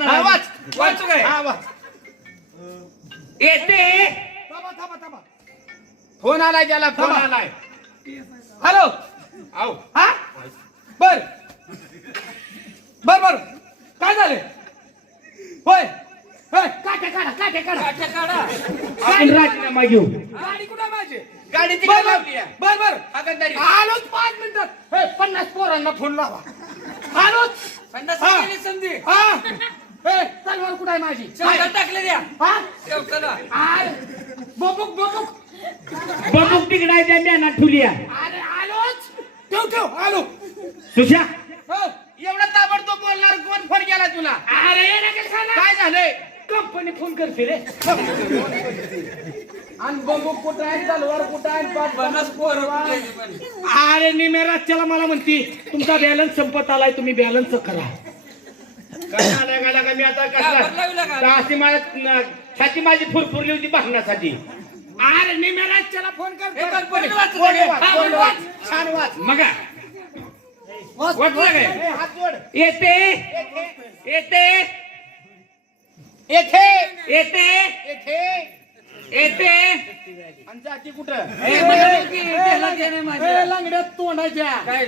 हा. वाच. वाचू काय? हा वाच. येते. थांबा थांबा थांबा. फोन आलाय त्याला फोन थांबा. आलाय. हॅलो. आओ हा? बर. बर बर. काय झालं होय. होय. काढा काढा. काट्या काढा. आपण राजीनामा घेऊ. गाडी कुठे माझी? गाडी तिकडे बर आहे. बर बर. हागणदारी. आलोच पाच मिनिटात हे पन्नास पोरांना फोन लावा. आलोच. पन्नास हा. संधी. हे. तलवार कुठे आहे माझी? शेवटाला टाकले द्या. हा? शेवटाला आय बबुक बबुक. बंदूक तिकडे त्या मॅनात ठेवली आहे. अरे आलोच. ठेव ठेव आलो. सुशा. हो. एवढा ताबडतोब बोलणार कोण फोन केला तुला? अरे ये नका सांगा. काय झालंय? कंपनी फोन करते रे आणि बंबू कुठं आहे तलवार कुठं आहे पोरं? अरे निमे राज्याला मला म्हणती तुमचा बॅलन्स संपत आलाय तुम्ही बॅलन्स करा. झालंय का मी आता? कसला अशी मला न- छाती माझी फुरफुरली होती भांडण्यासाठी अरे निमे राज्याला फोन कर कंपनी वाचत कोण आहे. वाच, कोण वाच. वाच. छान वाच. मगा काय? येते. येते. येथे. येते. येथे. येते. आणि जाती कुठं? लंगड्यात तोंडाच्या. काय.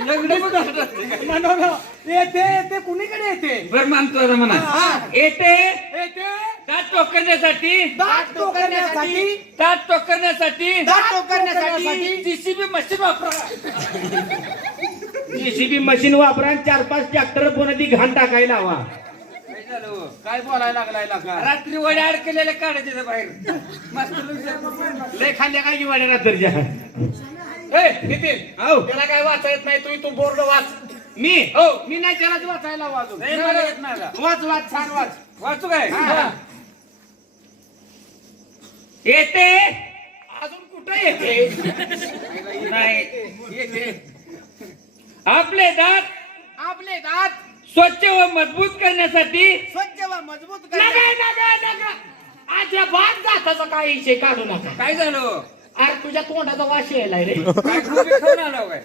म्हणून येते येते. कुणीकडे येते? बरं मानतो म्हणा. येते. येते. दात टोकरण्यासाठी. दात टोकरण्यासाठी. दात टोकरण्यासाठी. दात टोकरण्यासाठी. जीसीबी मशीन वापरा. जेसीबी मशीन वापरा चार पाच ट्रॅक्टर पुन्हा ती घाण टाकायला हवा. झालं हो? काय बोलायला लागलाय लागा रात्री वड्या अडकलेल्या काढायचे त्या बाहेर. मास्तर लोक लय खाल्ल्या काय वाड्या रात्रीच्या? ए नितीन हो. त्याला काय वाचा येत नाही? तुम्ही तू बोर्ड वाच. मी? हो. मी नाही त्यालाच वाचायला वाजू नाही मला येत नाही आला. वाच वाच छान वाच. वाचू काय? हा. येते? अजून कुठं येते? नाही. येते. आपले दात? आपले दात? स्वच्छ व मजबूत करण्यासाठी स्वच्छ व मजबूत नका करण्यासाठी नका. नका अजिबात जाताचा काय विषय काढू नका. काय झालं? अरे तुझ्या तोंडाचा वास यायलाय रे. काय गुळ खाऊन आला हो काय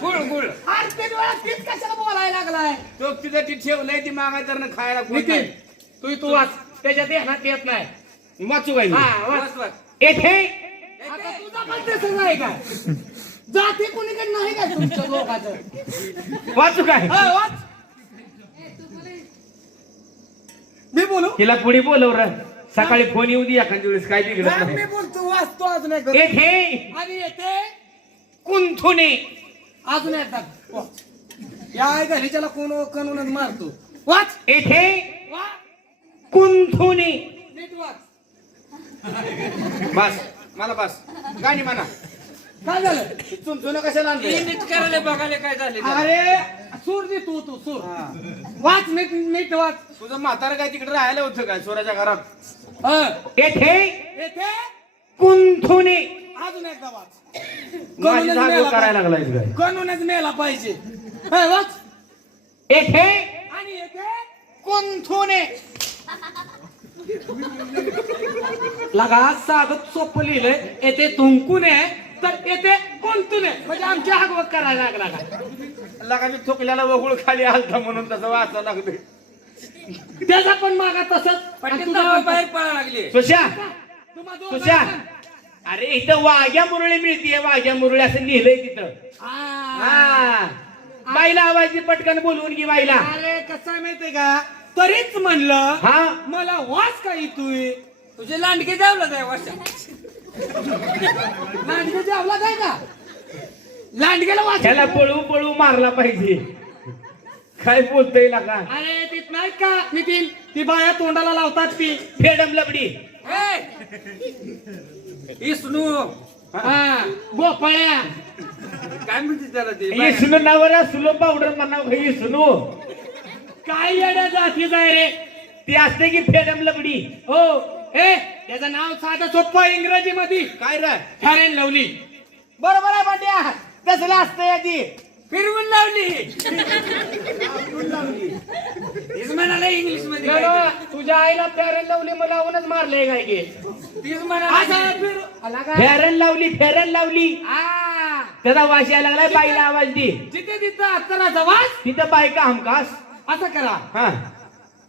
गुळ गुळ. अरे ते डोळ्यात तीच कशाला बोलायला लागलाय? तो तिथं ती ठेवलंय ती मागाय तर खायला कोण नितीन नाही. तू तू वाच. त्याच्यात ध्यानात येत नाही. वाचू काय मी? हा वाच वाच. वाच. येथे आता तुझा पण तसंच आहे का? जाती कुणीकडे नाही काय तुमच्या लोकांचं वाचू काय? हा, वाच मी बोलू? तिला पुढे बोलव र. सकाळी फोन येऊ दे एखाद्या वेळेस काय बिघडत हा, नाही. मी बोलतो वाचतो अजून एक येथे. आणि येते कुंथुने. अजून येतात वाच. या घरीच्याला कोण कणूनच मारतो. वाच. येथे. वा. कुंथुने. नीट वाच. बस मला बस. गाणी म्हणा. काय झालं? चुनचुन कशाला आणलं नीट करायला बघायला काय झाले. अरे सूर दे तू तू सूर. वाच नीट नीट वाच. तुझं म्हातारं काय तिकडे राहायला होतं काय स्वराच्या घरात? हा. येथे येथे? कुंथुने अजून एकदा वाच. माझी कणूनच जागो मेला करायला पाहिजे. लागलाय काय? कणूनच मेला पाहिजे. हा, वाच. येथे आणि येथे? कुंथुने. लगा साधं सोपं लिहिलंय येथे तुंकून आहे तर येथे कोणतून म्हणजे आमची हागवत करायला लागला का? लगा मी थोकल्याला वगुळ खाली आलता म्हणून तसं वाचा लागतोय त्याचा पण मागा तसच. बाहेर लागले. सुशा सुशा. अरे इथं वाघ्या मुरळी मिळतीये वाघ्या मुरळी असं लिहिलंय तिथं. हा. बाईला आवाज दे, पटकन बोलवून घे बाईला. अरे कसं आहे माहितीये का? तरीच म्हणलं हा. मला वाच का तू तुझे लांडगे जावलं काय वर्षा लांडगे जेवला काय का? लांडगेला वाच त्याला पळू पळू मारला पाहिजे. काय बोलतोय लगा अरे तीच नाही का? नितीन ती बाया तोंडाला लावतात ती. फेडम लबडी. इसनू. हा गोपाळ्या. काय म्हणते त्याला ते इसनू नावर सुलो पावडर म्हणा इसनू? काय येड्या जाती जाय रे? ती असते की फेडम लबडी. हो. ए! त्याचं नाव साधं सोपं इंग्रजी मध्ये काय रे? फॅर अँड लवली. बरोबर आहे म्हणते कसलं असतंय आधी फिरवून लावली. तीच म्हणाला इंग्लिशमध्ये काय तुझ्या आईला फॅर अँड लवली मला लावूनच मारले काय की? ते. तीच म्हणाला. असं फिर आला का? फेरन लावली फेरन लावली. आ, त्याचा वास यायला लागलाय बाईला आवाज दे. जिथे तिथं अत्तराचा वास तिथं बायका हमकास असं करा. हा.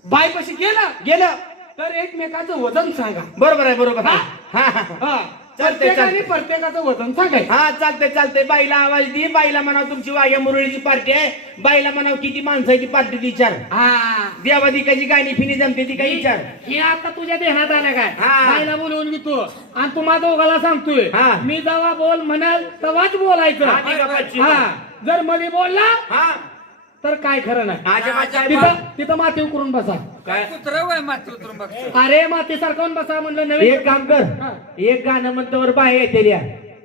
बायपाशी गेला? गेलं. तर एकमेकाचं वजन सांगा. बरोबर आहे बरोबर हा? हा हा चालतंय, प्रत्येकाने चालतंय. प्रत्येकाचं वजन सांगायचं. हा चालतंय चालतंय. बाईला आवाज दे. बाईला म्हणाव तुमची वाघ्या मुरळीची पार्टी आहे. बाईला म्हणाव किती माणसाची पार्टी विचार. हा. देवादिकाची गाणी फिनी जमते ती काही विचार. हे आता तुझ्या देहात आलं काय? हा. बाईला बोलवून घेतो. आणि तुम्हा दोघाला सांगतोय हा. मी जेव्हा बोल म्हणाल तेव्हाच बोलायचं. हा, ठीक आहे, पच्चीस. हा. जर मध्ये बोलला हा. तर काय खरं नाही. तिथं तिथं माती उकरून बसा. काय? कुत्रा मात्र उतरून बघतो अरे माती सारखं बसा म्हणलं नवीन एक काम कर. एक गाणं म्हणतोवर बाहेर येते द्या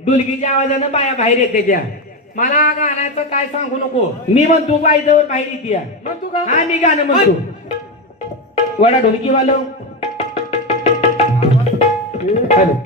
डुलकीच्या आवाजानं बाया बाहेर येते द्या मला गाण्याचं काय सांगू नको. मी म्हणतो बाईजवळ बाहेर येते का? हा मी गाणं म्हणतो. वडा ढोलकी वालो हॅलो.